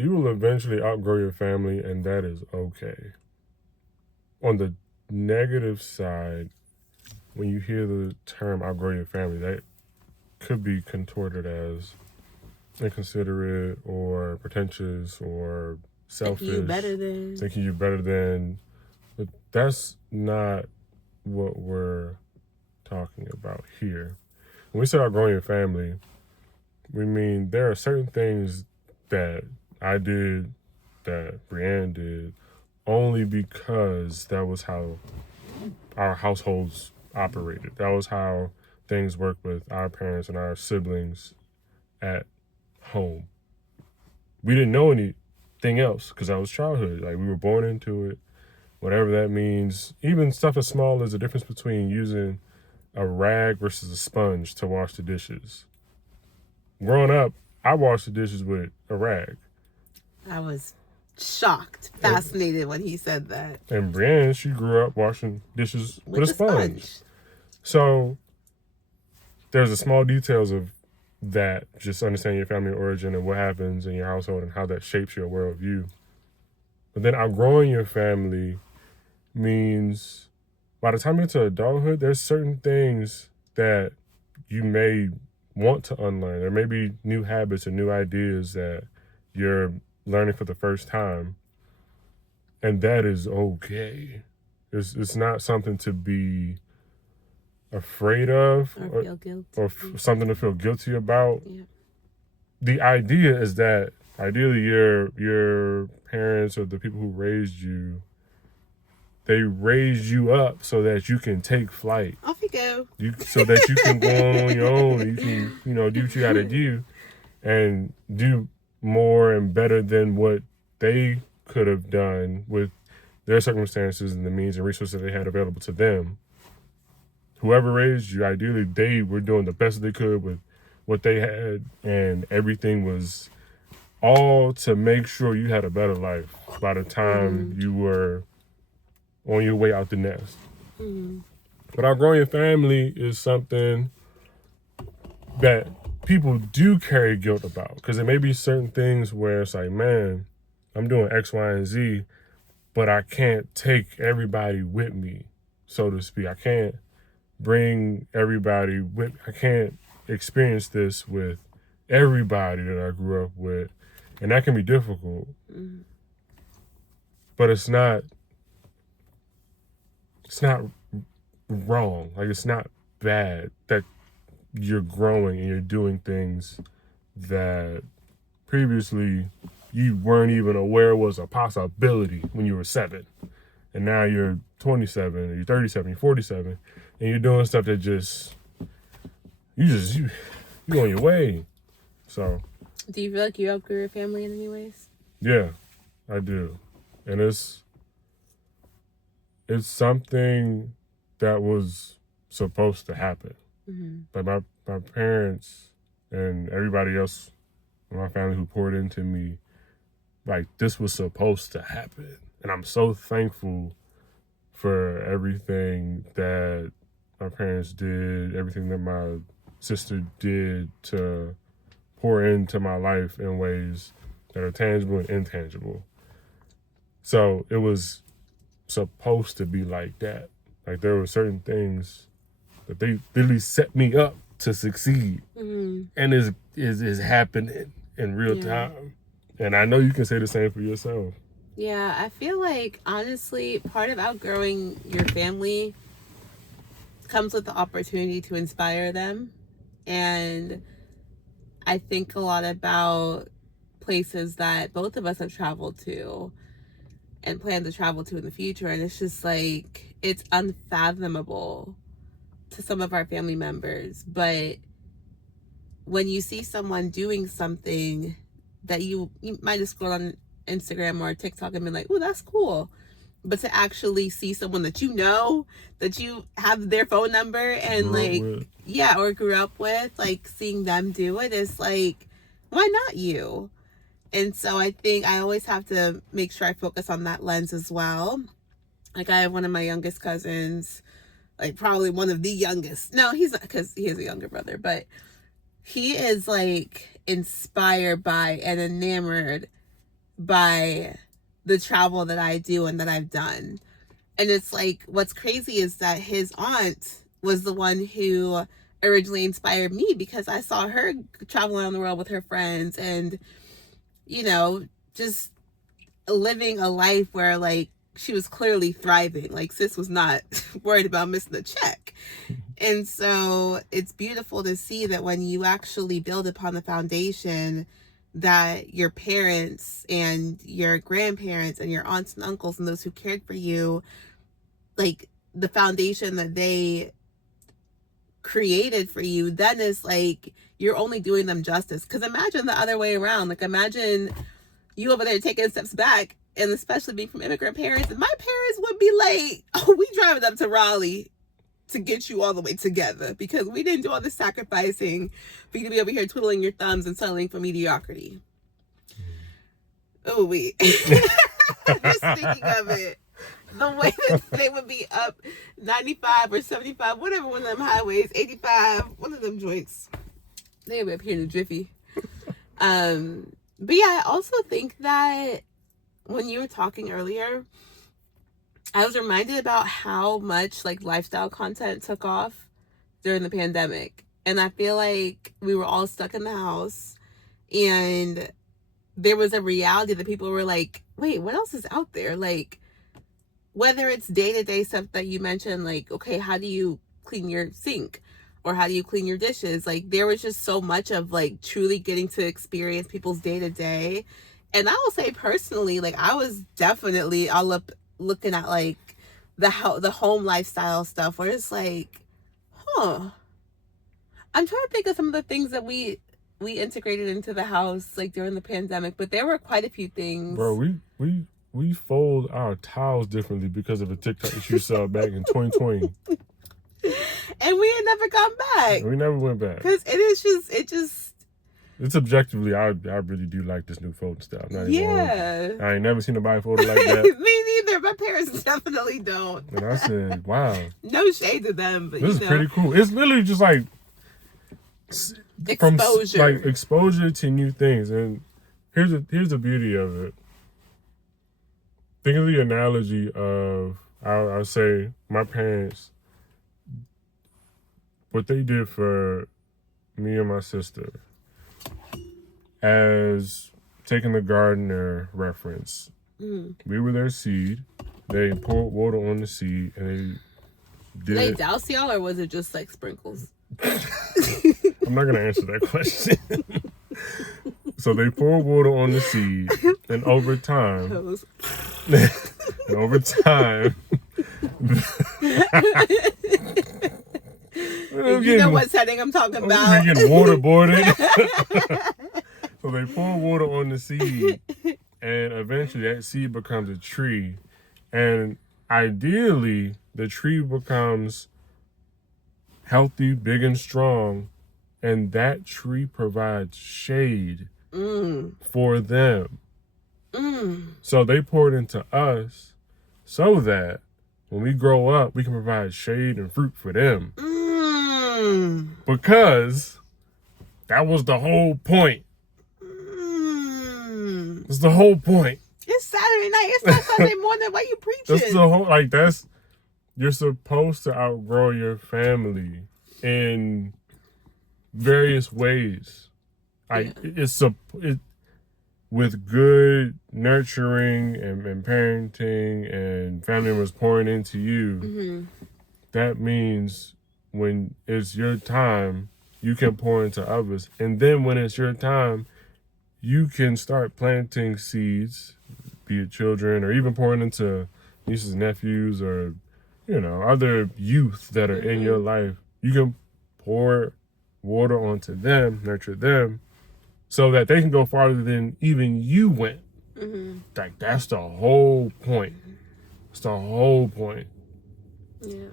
you will eventually outgrow your family, and that is okay. On the negative side, when you hear the term outgrow your family, that could be contorted as inconsiderate or pretentious or selfish, thinking you better than. But that's not what we're talking about here. When we say outgrowing your family, we mean there are certain things that I did, that Brianne did, only because that was how our households operated. That was how things worked with our parents and our siblings at home. We didn't know anything else because that was childhood. Like, we were born into it, whatever that means. Even stuff as small as the difference between using a rag versus a sponge to wash the dishes. Growing up, I washed the dishes with a rag. I was shocked, fascinated when he said that. And Brianne, she grew up washing dishes with a sponge. So there's the small details of that, just understanding your family origin and what happens in your household and how that shapes your worldview. But then outgrowing your family means by the time you get to adulthood, there's certain things that you may want to unlearn. There may be new habits or new ideas that you're learning for the first time. And that is okay. It's not something to be afraid of or feel guilty, or something to feel guilty about. Yeah. The idea is that ideally your parents or the people who raised you, they raised you up so that you can take flight. Off you go. So that you can go on your own. You can, do what you got to do and do more and better than what they could have done with their circumstances and the means and resources they had available to them. Whoever raised you, ideally, they were doing the best they could with what they had, and everything was all to make sure you had a better life by the time you were on your way out the nest. But outgrowing your family is something that people do carry guilt about, because there may be certain things where it's like, man, I'm doing X, Y, and Z, but I can't take everybody with me, so to speak. I can't bring everybody with me. I can't experience this with everybody that I grew up with. And that can be difficult. But it's not wrong. Like, it's not bad that you're growing and you're doing things that previously you weren't even aware was a possibility when you were 7. And now you're 27, or you're 37, you're 47, and you're doing stuff that you on your way. So, do you feel like you outgrew your family in any ways? Yeah, I do. And it's something that was supposed to happen. Like, my parents and everybody else in my family who poured into me, like, this was supposed to happen. And I'm so thankful for everything that my parents did, everything that my sister did to pour into my life in ways that are tangible and intangible. So it was supposed to be like that. Like, there were certain things that they literally set me up to succeed. And is happening in real time. And I know you can say the same for yourself. Yeah, I feel like, honestly, part of outgrowing your family comes with the opportunity to inspire them. And I think a lot about places that both of us have traveled to and plan to travel to in the future. And it's just like, it's unfathomable to some of our family members. But when you see someone doing something that you might have scrolled on Instagram or TikTok and been like, oh, that's cool. But to actually see someone that you know, that you have their phone number and or grew up with, like, seeing them do it is like, why not you? And so I think I always have to make sure I focus on that lens as well. Like, I have one of my youngest cousins, like, probably one of the youngest. No, he's not, because he has a younger brother, but he is, like, inspired by and enamored by the travel that I do and that I've done. And it's like, what's crazy is that his aunt was the one who originally inspired me, because I saw her traveling around the world with her friends and, you know, just living a life where, like, she was clearly thriving. Like, sis was not worried about missing a check. And so it's beautiful to see that when you actually build upon the foundation that your parents and your grandparents and your aunts and uncles and those who cared for you, like, the foundation that they created for you, then is like, you're only doing them justice. Because imagine the other way around. Like, imagine you over there taking steps back, and especially being from immigrant parents, and my parents would be like, oh, we driving up to Raleigh to get you all the way together because we didn't do all the sacrificing for you to be over here twiddling your thumbs and settling for mediocrity. Oh, wait. Just thinking of it. The way that they would be up 95 or 75, whatever, one of them highways, 85, one of them joints. They would be up here in a jiffy. But yeah, I also think that when you were talking earlier, I was reminded about how much like lifestyle content took off during the pandemic. And I feel like we were all stuck in the house, and there was a reality that people were like, wait, what else is out there? Like, whether it's day-to-day stuff that you mentioned, like, okay, how do you clean your sink? Or how do you clean your dishes? Like, there was just so much of like truly getting to experience people's day-to-day. And I will say personally, like, I was definitely all up looking at like the home lifestyle stuff, where it's like, I'm trying to think of some of the things that we integrated into the house like during the pandemic, but there were quite a few things. Bro, we fold our towels differently because of a TikTok that you saw back in 2020. And we had never gone back. We never went back. Because it's objectively, I really do like this new folding style. Yeah. I ain't never seen nobody fold it like that. Me neither. My parents definitely don't. And I said, wow. No shade to them, but this is pretty cool. It's literally just like exposure. Exposure to new things. And here's the beauty of it. Think of the analogy of, I'll say, my parents, what they did for me and my sister, as taking the gardener reference. We were their seed. They poured water on the seed, and they did they douse y'all, or was it just like sprinkles? I'm not gonna answer that question. So they poured water on the seed, and over time, you know what setting I'm talking about. I'm getting waterboarded. So they pour water on the seed, and eventually that seed becomes a tree. And ideally, the tree becomes healthy, big and strong, and that tree provides shade for them. So they poured into us so that when we grow up, we can provide shade and fruit for them. Because that was the whole point. It's the whole point. It's Saturday night. It's not Sunday morning. Why you preaching? That's the whole, you're supposed to outgrow your family in various ways. With good nurturing and parenting and family members pouring into you, that means when it's your time, you can pour into others. And then when it's your time, you can start planting seeds, be it children, or even pouring into nieces and nephews, or, other youth that are in your life. You can pour water onto them, nurture them, so that they can go farther than even you went. Like, that's the whole point. It's the whole point. Yeah.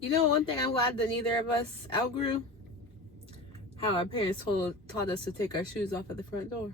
You know, one thing I'm glad that neither of us outgrew? How our parents taught us to take our shoes off at the front door.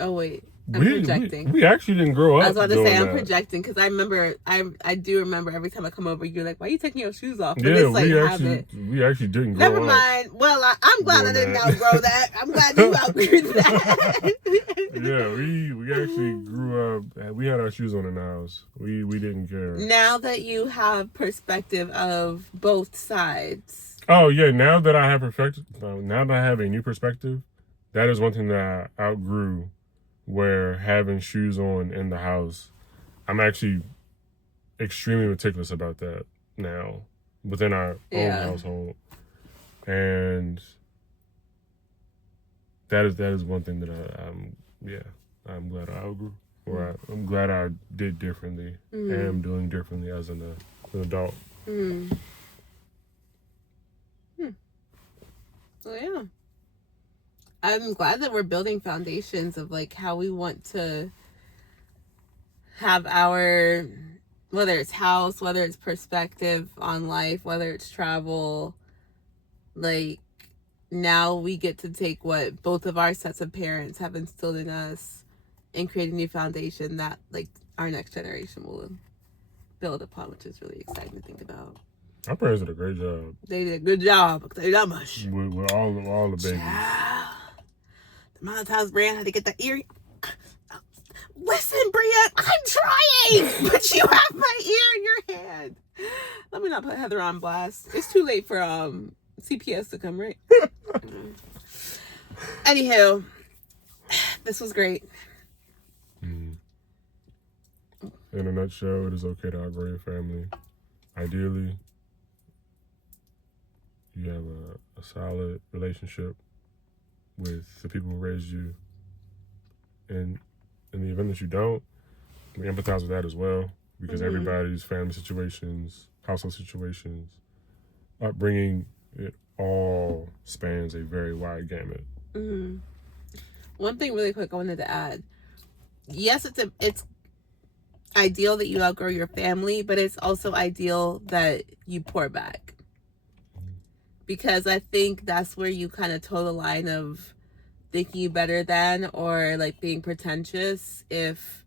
Oh wait, I'm We, projecting. we actually didn't grow up. I was about to doing say I'm that. projecting because I remember I do remember every time I come over, you're like, "Why are you taking your shoes off?" But Yeah, it's like habit. we actually didn't grow Never up. mind. Well, I'm glad I doing didn't that. outgrow that. I'm glad you outgrew that. Yeah, we actually grew up. We had our shoes on in the house. We didn't care. Now that you have perspective of both sides. Oh yeah, now that I have now that I have a new perspective, that is one thing that I outgrew. Where having shoes on in the house, I'm actually extremely meticulous about that now within our own household, and that is one thing that I'm glad I outgrew, or I'm glad I did differently and am doing differently as an adult. Mm. Oh yeah. I'm glad that we're building foundations of like how we want to have our, whether it's house, whether it's perspective on life, whether it's travel. Like now we get to take what both of our sets of parents have instilled in us and create a new foundation that like our next generation will build upon, which is really exciting to think about. Our parents did a great job. They did a good job. I'll tell you that much. With all the babies. Child. The amount of times Brian had to get the ear. Listen, Brian, I'm trying, but you have my ear in your hand. Let me not put Heather on blast. It's too late for CPS to come, right? Anywho, this was great. In a nutshell, it is okay to outgrow your family. Ideally, you have a solid relationship with the people who raised you. And in the event that you don't, we empathize with that as well, because everybody's family situations, household situations, upbringing, it all spans a very wide gamut. One thing really quick I wanted to add. Yes, it's ideal that you outgrow your family, but it's also ideal that you pour back. Because I think that's where you kind of toe the line of thinking you better than, or like being pretentious. If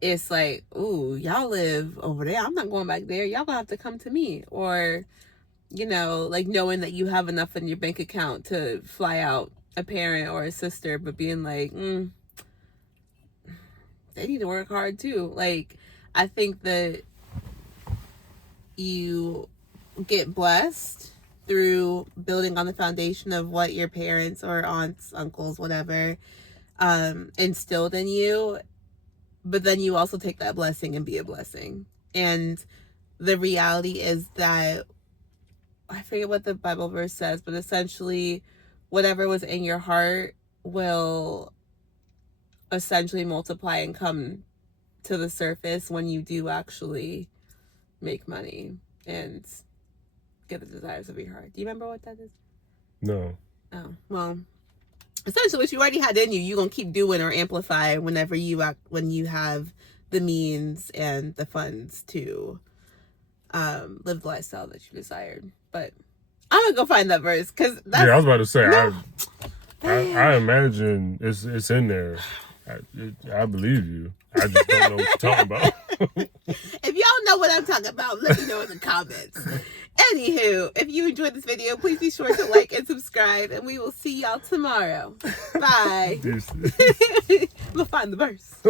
it's like, ooh, y'all live over there, I'm not going back there, y'all gonna have to come to me. Or, you know, like knowing that you have enough in your bank account to fly out a parent or a sister, but being like, they need to work hard too. Like, I think that you get blessed through building on the foundation of what your parents or aunts, uncles, whatever, instilled in you. But then you also take that blessing and be a blessing. And the reality is that, I forget what the Bible verse says, but essentially whatever was in your heart will essentially multiply and come to the surface when you do actually make money and get the desires of your heart. Do you remember what that is? No. Oh, well, essentially what you already had in you, you're going to keep doing or amplify when you have the means and the funds to live the lifestyle that you desired. But I'm going to go find that verse, because that's... Yeah, I was about to say, I imagine it's in there. I believe you. I just don't know what you're talking about. If y'all know what I'm talking about, let me know in the comments. Anywho, if you enjoyed this video, please be sure to like and subscribe, and we will see y'all tomorrow. Bye. We'll find the verse.